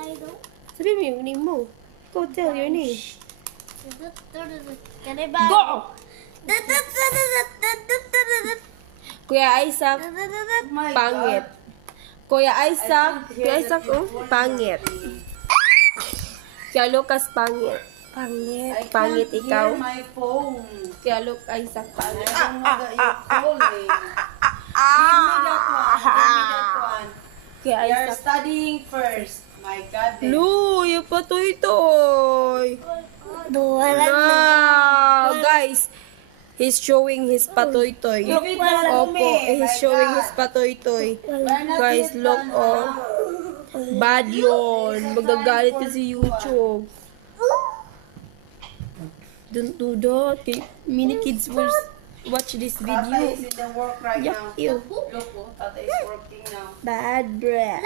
Sabi mo yung name mo. Go tell your name. Go! Go! Kuya Isaac, pangit. Kuya Isaac, pangit. Kuya Lucas, pangit. Pangit ikaw. My phone. Kuya Lucas, Isaac, pangit. Give me that one. Kuya We are Isaac. studying first. My God. Lu, yung patoy-toy. No, guys. He's showing his patoy-toy. Opo, he's showing his patoy-toy. Guys, look, oh. Bad yun. Magagalit na si YouTube. Don't do that. Many kids will watch this Tata video. is in the work right now. Yuck, ew. Look, oh, Tata is working now. Bad breath.